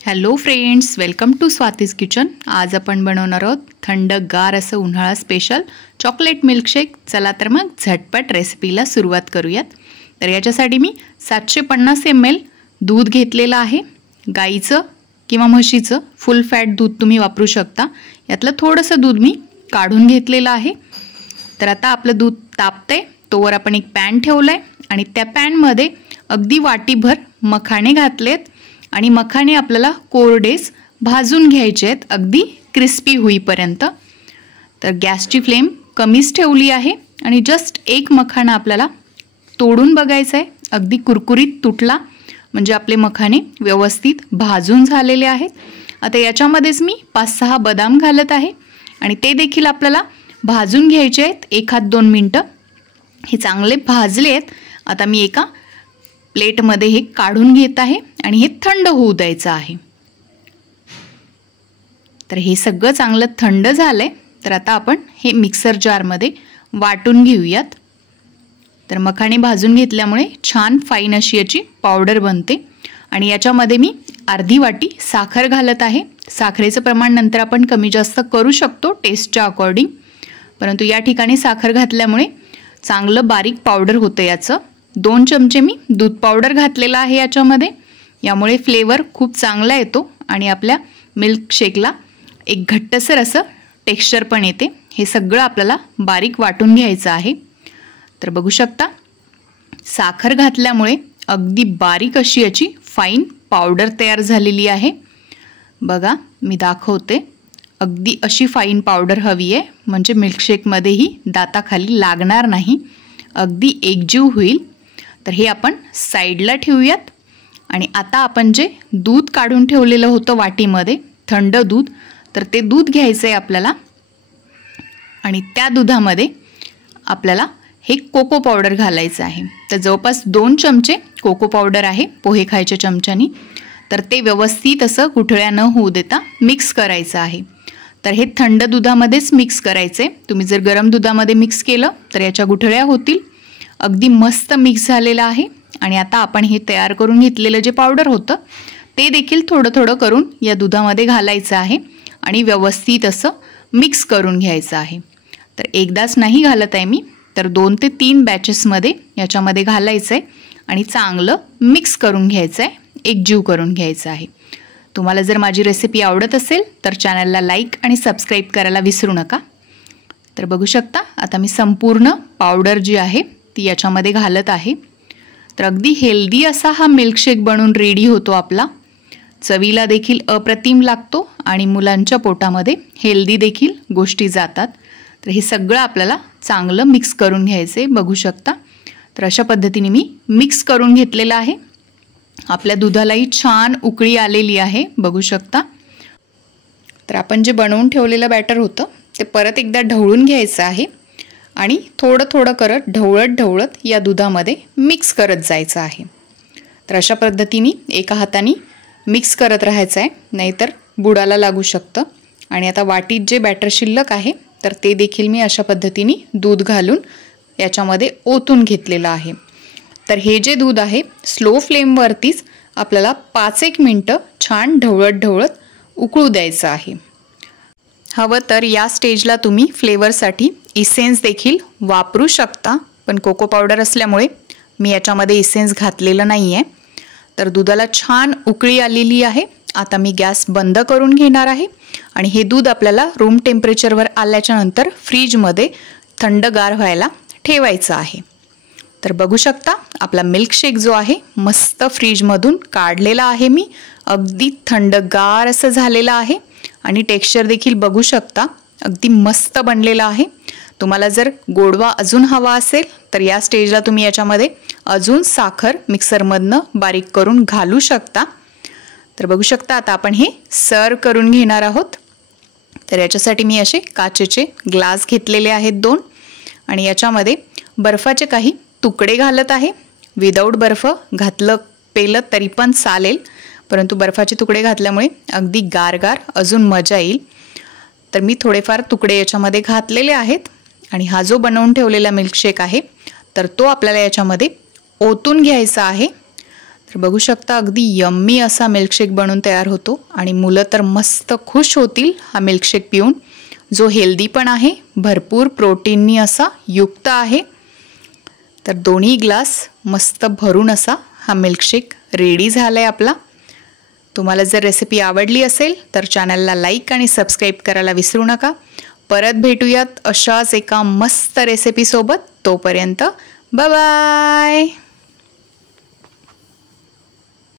Hello friends, welcome to Swati's kitchen. आज आपण बनवणार आहोत थंडगार असं उन्हाळा स्पेशल चॉकलेट मिल्कशेक। चला तर मग झटपट रेसिपीला सुरुवात करूयात। तर याच्यासाठी मी 750 ml दूध घेतलेलं आहे। गाईचं किंवा म्हशीचं फुल फॅट दूध तुम्ही वापरू शकता। यातलं थोडंसं दूध मी काढून घेतलेलं आहे। तर आता आपलं दूध तापते तोवर आपण एक पॅन ठेवलाय आणि त्या पॅनमध्ये अगदी वाटीभर मखाणे घातलेत आणि मखाणे आपल्याला कोरडेच भाजून घ्यायचे आहेत अगदी क्रिस्पी होईपर्यंत। तर गॅसची फ्लेम कमीच ठेवली आहे आणि जस्ट एक मखाना आपल्याला तोडून बघायचा आहे। अगदी कुरकुरीत तुटला म्हणजे आपले मखाणे व्यवस्थित भाजून झालेले आहेत। आता याच्यामध्येच मी 5-6 बदाम घालत आहे आणि ते देखील आपल्याला भाजून घ्यायचे आहेत 1-2 मिनिटं। हे चांगले भाजले आहेत। आता मी एका प्लेटमध्ये हे काढून घेत आहे आणि हे थंड होऊ द्यायचं आहे। तर हे सगळं चांगलं थंड झालंय। तर आता आपण हे मिक्सर जारमध्ये वाटून घेऊयात। तर मखाणे भाजून घेतल्यामुळे छान फाईन अशी याची पावडर बनते आणि याच्यामध्ये मी अर्धी वाटी साखर घालत आहे। साखरेचं प्रमाण नंतर आपण कमी जास्त करू शकतो टेस्टच्या अकॉर्डिंग, परंतु या ठिकाणी साखर घातल्यामुळे चांगलं बारीक पावडर होतं याचं। 2 चमचे मी दूध पावडर घातलेला आहे याच्यामध्ये। यामुळे फ्लेवर खूप चांगला येतो आणि आपल्या मिल्क शेकला एक घट्टसर असं टेक्स्चर पण येते। हे सगळं आपल्याला बारीक वाटून घ्यायचं आहे। तर बघू शकता साखर घातल्यामुळे अगदी बारीक अशी याची फाईन पावडर तयार झालेली आहे। बघा मी दाखवते, अगदी अशी फाईन पावडर हवी आहे म्हणजे मिल्कशेकमध्येही दाताखाली लागणार नाही, अगदी एकजीव होईल। तर हे आपण साईडला ठेवूयात आणि आता आपण जे दूध काढून ठेवलेलं होतं वाटीमध्ये थंड दूध, तर ते दूध घ्यायचं आहे आपल्याला आणि त्या दुधामध्ये आपल्याला हे कोको पावडर घालायचं आहे। तर जवळपास 2 चमचे कोको पावडर आहे पोहे खायच्या चमच्यानी। तर ते व्यवस्थित असं गुठळ्या न होऊ देता मिक्स करायचं आहे। तर हे थंड दुधामध्येच मिक्स करायचे। तुम्ही जर गरम दुधामध्ये मिक्स केलं तर याच्या गुठळ्या होतील। अगदी मस्त मिक्स झालेलं आहे आणि आता आपण हे तयार करून घेतलेलं जे पावडर होतं ते देखील थोडं थोडं करून या दुधामध्ये घालायचं आहे आणि व्यवस्थित असं मिक्स करून घ्यायचं आहे। तर एकदाच नाही घालत आहे मी, तर 2 ते 3 बॅचेसमध्ये याच्यामध्ये घालायचं आहे आणि चांगलं मिक्स करून घ्यायचं आहे, एकजीव करून घ्यायचं आहे। तुम्हाला जर माझी रेसिपी आवडत असेल तर चॅनलला लाईक आणि सबस्क्राईब करायला विसरू नका। तर बघू शकता आता मी संपूर्ण पावडर जी आहे ती याच्यामध्ये घालत आहे। तर अगदी हेल्दी असा हा मिल्कशेक बनून रेडी होतो आपला। चवीला देखील अप्रतिम लागतो आणि मुलांच्या पोटामध्ये हेल्दी देखील गोष्टी जातात। तर हे सगळं आपल्याला चांगलं मिक्स करून घ्यायचे। बघू शकता तर अशा पद्धतीने मी मिक्स करून घेतलेलं आहे। आपल्या दुधालाही छान उकळी आलेली आहे, बघू शकता। तर आपण जे बनवून ठेवलेलं बॅटर होतं ते परत एकदा ढवळून घ्यायचं आहे आणि थोडं थोडं करत ढवळत या दुधामध्ये मिक्स करत जायचं आहे। तर अशा पद्धतीने एका हाताने मिक्स करत राहायचं आहे, नाहीतर बुडाला लागू शकतं। आणि आता वाटीत जे बॅटर शिल्लक आहे तर ते देखील मी अशा पद्धतीने दूध घालून याच्यामध्ये ओतून घेतलेलं आहे। तर हे जे दूध आहे स्लो फ्लेमवरतीच आपल्याला 5-1 मिनटं छान ढवळत उकळू द्यायचं आहे। हवं तर या स्टेजला तुम्ही फ्लेवरसाठी इसेन्स देखील वापरू शकता, पण कोको पावडर असल्यामुळे मी याच्यामध्ये इसेन्स घातलेलं नाही आहे। तर दुधाला छान उकळी आलेली आहे। आता मी गॅस बंद करून घेणार आहे आणि हे दूध आपल्याला रूम टेम्परेचरवर आल्याच्या नंतर फ्रीजमध्ये थंडगार व्हायला ठेवायचं आहे। तर बघू शकता आपला मिल्कशेक जो आहे मस्त फ्रीजमधून काढलेला आहे मी, अगदी थंडगार असं झालेलं आहे आणि टेक्स्चर देखील बघू शकता अगदी मस्त बनलेला आहे। तुम्हाला जर गोडवा अजून हवा असेल तर या स्टेजला तुम्ही याच्यामध्ये अजून साखर मिक्सरमधनं बारीक करून घालू शकता। तर बघू शकता आता आपण हे सर्व करून घेणार आहोत। तर याच्यासाठी मी असे काचेचे ग्लास घेतलेले आहेत 2 आणि याच्यामध्ये बर्फाचे काही तुकडे घालत आहे। विदाऊट बर्फ घातलं पेलं तरी पण चालेल, परंतु बर्फाचे तुकडे घातल्यामुळे अगदी गारगार अजून मजा येईल। तर मी थोडेफार तुकडे याच्यामध्ये घातलेले आहेत आणि हा जो बनवून ठेवलेला मिल्कशेक आहे तर तो आपल्याला याच्यामध्ये ओतून घ्यायचा आहे। तर बघू शकता अगदी यम्मी असा मिल्कशेक बनून तयार होतो आणि मुलं तर मस्त खुश होतील हा मिल्कशेक पिऊन, जो हेल्दी पण आहे, भरपूर प्रोटीननी असा युक्त आहे। तर दोन्ही ग्लास मस्त भरून असा हा मिल्कशेक रेडी झालाय आपला। तुम्हाला जर रेसिपी आवडली असेल तर चॅनलला लाईक आणि सबस्क्राईब करायला विसरू नका। परत भेटूयात अशाच एका मस्त रेसिपी सोबत। तोपर्यंत बाय बाय।